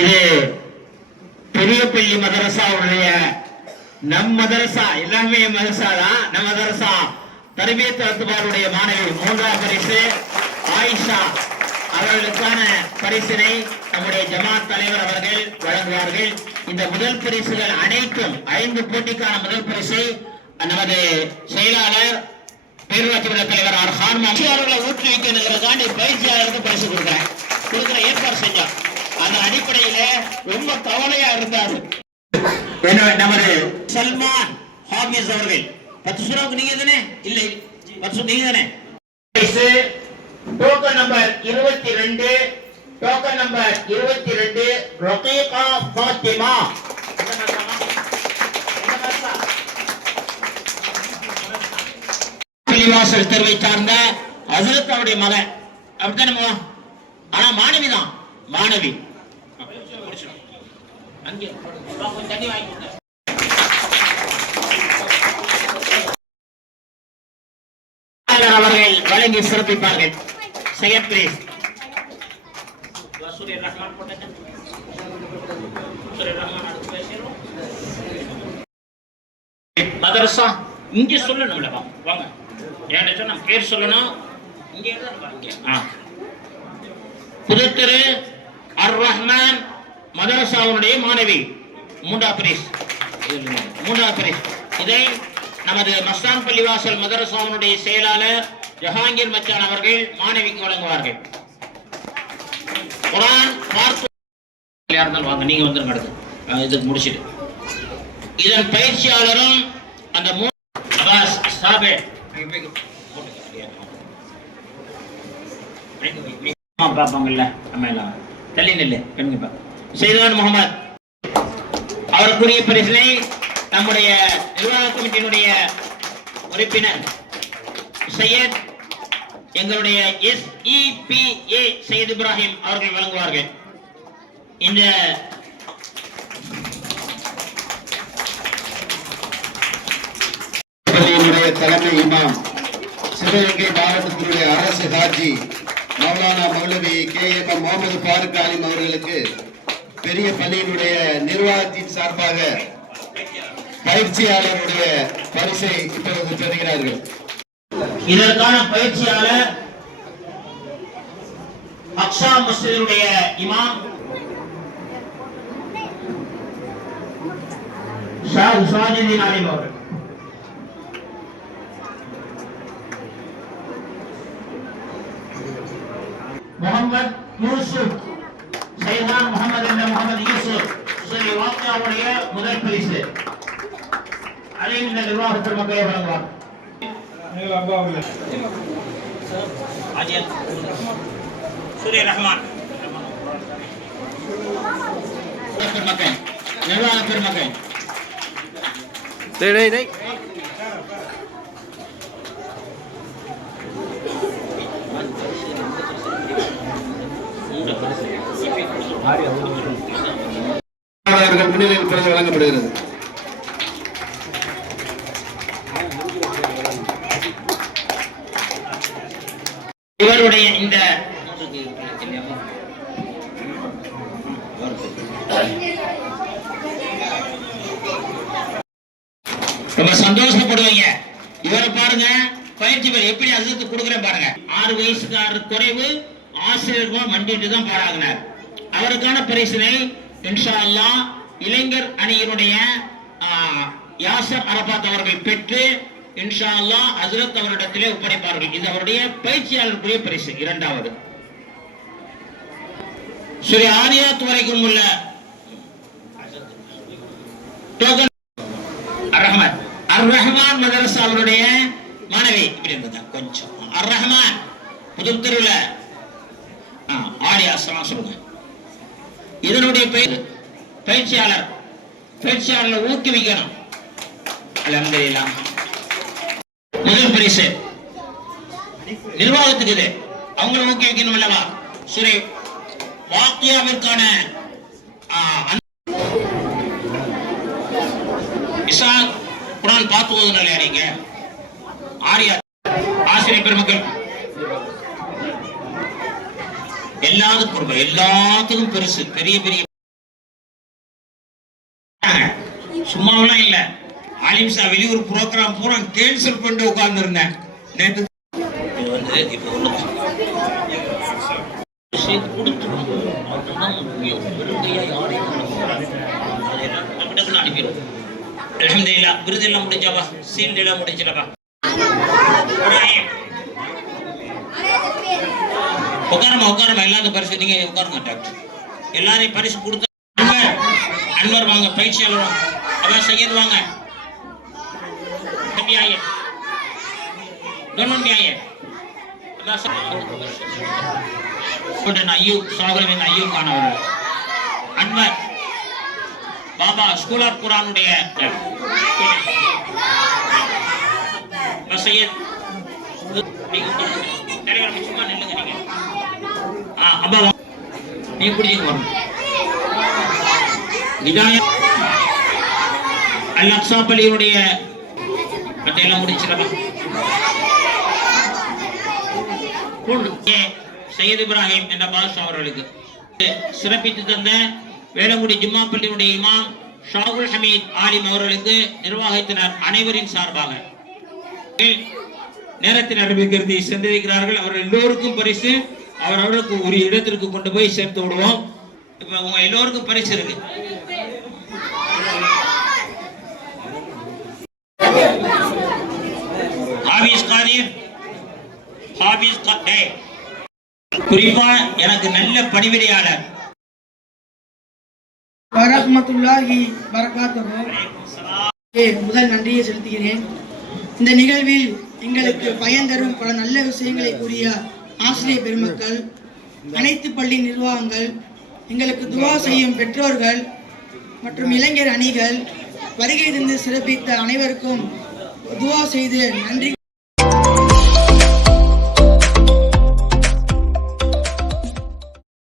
இது பெரியப்பள்ளி மதரசாவுடைய நம் மதரசா எல்லாமே மதரசா தான். நம் மதரசா தர்பியத் அத்துபாருடைய மாணவி 3ஆம் பரிசு ஆயிஷா அவர்களுக்கான பரிசினை நம்முடைய ஜமாத் தலைவர் அவர்கள் வழங்குவார்கள். இந்த முதல் பரிசுகள் அனைத்தும் 5 போட்டிக்கான முதல் பரிசை நமது செயலாளர் பேரூராட்சி மன்ற தலைவர் அர்ஹான் அவர்களை ஊக்குவிக்கிறதுக்காண்டி பயிற்சியாளருக்கு பரிசு கொடுக்கிற ஏற்பாடு செஞ்சோம். அந்த அடிப்படையில ரொம்ப கவலையா இருந்தாரு நமது சல்மான் ஹாபிஸ் அவர்கள் 10 சூறாவுக்கு நீங்க தானே? இல்லை 10 நீங்க தானே? Token number 22 token number 22 Raheeka Fathima பள்ளிவாசல் தெருவை சார்ந்த ஹஜ்ரத் அவருடைய மகன் அப்படித்தானே? ஆனா மாணவி தான், மாணவி. அவர்கள் வழங்கி சிறப்பிப்பார்கள். மதரசா இங்க சொல்லணும்ல, வாங்க ஏன் சொன்ன பேர் சொல்லணும். புதுத்தெரு அர் ரஹ்மான் மதரசாவுடைய மாணவி 3ஆம் பரிசு. இதை நமது மஸ்தான் பள்ளிவாசல் மதரசாவுடைய செயலாளர் ஜஹாங்கீர் மச்சான் அவர்கள் மாணவிக்கு வழங்குவார்கள். குர்ஆன் வாங்க, நீங்க வந்துருங்க. அடுத்து இதுக்கு முடிச்சிட்டு இதன் பயிற்சியாளரும் அந்த பார்ப்பாங்கல்ல, நம்ம எல்லாம் தள்ளி நெல்லு கண்ணிப்பா செய்தான் முகமது அவருக்குரிய பரிசினை நம்முடைய நிர்வாக கமிட்டியினுடைய உறுப்பினர் சையத் எங்களுடைய SEPA சையத் இப்ராஹிம் அவர்கள் வழங்குவார்கள். இந்த தலைமை இமாம் சிவகங்கை மாவட்டத்தினுடைய அரசு ஹாஜி மௌலானா மௌலவி KM முகமது ஃபாரூக் ஆலிம் அவர்களுக்கு பெரிய பள்ளியினுடைய நிர்வாகத்தின் சார்பாக பயிற்சியாளருடைய பரிசை இப்பொழுது பெறுகிறார்கள். இதற்கான பயிற்சியாளர் அக்ஷா மஸ்ஜிதுடைய இமாம் ஷாஹ் ஷாஜிதீன் ஆலிம் அவர்கள். முகமது யூசுப் சைதான் முகமது என்ற முகமது யூசுப் சரி வாக்கியாவுடைய முதல் பரிசு அதையும் இந்த நிர்வாக பெருமக்களை வழங்குவார். சூரிய ரஹ்மான் பெருமக்கள் நிர்வாக பெருமக்கள் முன்னிலையில் பிறகு வழங்கப்படுகிறது. இவருடைய இந்த ரொம்ப சந்தோஷப்படுவீங்க. இவரை பாருங்க, பயிற்சி பேர் எப்படி அதுக்கு கொடுக்குறேன் பாருங்க. 6 வயசுக்காரர் குறைவு ஆசிரியர்கள் மண்டிட்டு தான் பாராங்கினார். அவருக்கான பரிசினை இன்ஷா அல்லாஹ் இளைஞர் அணியினுடைய யாசர் அரபாத் அவர்கள் பெற்று இன்ஷா அல்லாஹ் ஹஜ்ரத் அவரிடத்திலே ஒப்படைப்பார்கள். இது அவருடைய பயிற்சியாளருக்குரிய பரிசு. 2வது ஸ்ரீ ஆரியாத் வரைக்கும் உள்ள டோக்கன் அர் ரஹ்மான் மதரசா அவருடைய மாணவி இப்படி இருந்தது கொஞ்சம் அர் ரஹ்மான் புதுத்தெருல ஆரியா சொல்லுங்க. இதனுடைய பயிற்சியாளர்களை ஊக்குவிக்கணும். அல்ஹம்துலில்லாஹ் முதல் பரிசு நிர்வாகத்துக்கு இது அவங்களை ஊக்குவிக்கணும் அல்லவா? சூரே வாக்கியாவிற்கான குர்ஆன் பார்த்து ஓதுனாலே நீங்க ஆரியா ஆசிரியர் பெருமக்கள் எல்லா இல்லாத பொறுப்பு எல்லாத்துக்கும் பெருசு. பெரிய பெரிய சும்மாவெல்லாம் இல்ல. ஆலிம்சா வெளியூர் புரோகிராம் பூரா கேன்சல் பண்ணிட்டு உட்கார்ந்துருந்தேன் நேற்று. அல்ஹம்துலில்லாஹ் விருதெல்லாம் முடிஞ்சாப்பா, சீல்டு எல்லாம் முடிஞ்சிடப்பா. உட்காரமா எல்லாரும் பரிசு நீங்க உட்காருங்க டாக்டர். எல்லாரையும் பரிசு கொடுத்த அன்வர் வாங்க, பயிற்சியாளர் அதான் சையத் வாங்க, ஐயூப் கான் அவர்கள், அன்வர் பாபா ஸ்கூல் ஆஃப் குரானுடைய சையத். சும்மா நில்லுங்க நீங்க. அப்பா நீங்க பிடிச்சிட்டு வரணும். அல் அக்ஸா பள்ளியினுடைய மத்தையெல்லாம் முடிச்சிடலாம். சையத் இப்ராஹிம் என்ற பாஷா அவர்களுக்கு சிறப்பித்து தந்த வேளங்குடி ஜும்மா பள்ளியினுடைய இமாம் ஷாகுல் ஹமீத் ஆலிம் அவர்களுக்கு நிர்வாகத்தினர் அனைவரின் சார்பாக நேரத்தின் அறிவிக்கிறது சென்றிருக்கிறார்கள். அவர்கள் எல்லோருக்கும் பரிசு அவர்களுக்கு ஒரு இடத்திற்கு கொண்டு போய் சேர்த்து விடுவோம். இப்ப உங்க எல்லோருக்கும் பரிசு இருக்கு. குறிப்பா எனக்கு நல்ல பணிவிடையாளர் வரஹ்மத்துல்லாஹி பரகாத்துஹு. முதல் நன்றியை செலுத்துகிறேன். இந்த நிகழ்வில் எங்களுக்கு பயன் தரும் பல நல்ல விஷயங்களை கூறிய ஆசிரியர் பெருமக்கள், அனைத்து பள்ளி நிர்வாகங்கள், எங்களுக்கு துவா செய்யும் பெற்றோர்கள் மற்றும் இளைஞர் அணிகள், வருகை தந்து சிறப்பித்த அனைவருக்கும் துவா செய்து நன்றி